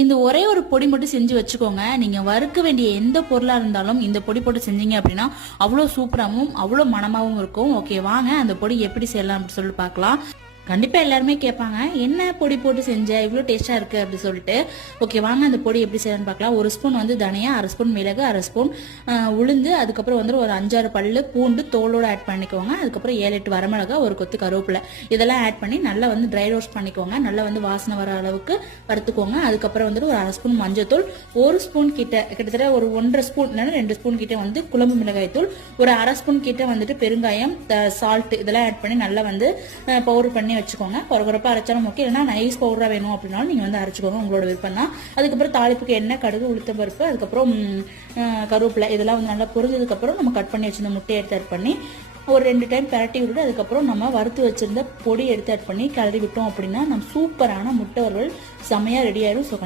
இந்த ஒரே ஒரு பொடி மட்டும் செஞ்சு வச்சுக்கோங்க. நீங்க வறுக்க வேண்டிய எந்த பொருளா இருந்தாலும் இந்த பொடி போட்டு செஞ்சீங்க அப்படின்னா அவ்வளோ சூப்பராகவும் அவ்வளோ மணமாகவும் இருக்கும். ஓகே, வாங்க அந்த பொடி எப்படி செய்யலாம் அப்படின்னு சொல்லிட்டு பார்க்கலாம். கண்டிப்பா எல்லாருமே கேட்பாங்க, என்ன பொடி போட்டு செஞ்ச இவ்வளோ டேஸ்டா இருக்கு அப்படின்னு சொல்லிட்டு. ஓகே, வாங்க அந்த பொடி எப்படி செய்யலாம்னு பார்க்கலாம். ஒரு ஸ்பூன் வந்து தனியா, அரை ஸ்பூன் மிளகு, அரை ஸ்பூன் உளுந்து, அதுக்கப்புறம் வந்து ஒரு 5-6 பல்லு பூண்டு தோலோட ஆட் பண்ணிக்கோங்க. அதுக்கப்புறம் 7-8 வரமிளகா, ஒரு கொத்து கருவேப்பிலை, இதெல்லாம் ஆட் பண்ணி நல்லா வந்து ட்ரை ரோஸ்ட் பண்ணிக்கோங்க. நல்லா வந்து வாசனை வர அளவுக்கு வறுத்துக்கோங்க. அதுக்கப்புறம் வந்து ஒரு அரை ஸ்பூன் மஞ்சத்தூள், ஒரு ஸ்பூன் கிட்டத்தட்ட ஒரு 1.5 ஸ்பூன் இல்லைன்னா 2 ஸ்பூன் கிட்ட வந்து குழம்பு மிளகாய் தூள், ஒரு அரை ஸ்பூன் கிட்ட வந்துட்டு பெருங்காயம், சால்ட், இதெல்லாம் ஆட் பண்ணி நல்லா வந்து பவுடர் பண்ணி வச்சுக்கோங்க. கொரகொரப்பா அரைச்சாலும் ஓகே, இல்லைன்னா நைஸ் பவுடரா வேணும் அப்படின்னாலும் நீங்க வந்து அரைச்சிக்கோங்க, உங்களோட விருப்பம் தான். அதுக்கப்புறம் தாளிப்புக்கு எண்ணெய், கடுகு, உளுத்தம் பருப்பு, அதுக்கப்புறம் கருவேப்பிலை, இதெல்லாம் வந்து நல்லா பொரிஞ்சதுக்கு அப்புறம் நம்ம கட் பண்ணி வச்சிருந்த முட்டையை எடுத்து ஆட் பண்ணி ஒரு 2 டைம் பரட்டி விட்டுட்டு அதுக்கப்புறம் நம்ம வறுத்து வச்சிருந்த பொடி எடுத்து ஆட் பண்ணி கிளறி விட்டோம் அப்படின்னா நம்ம சூப்பரான முட்டை வறுவல் செமையா ரெடி ஆயிடும். ஸோ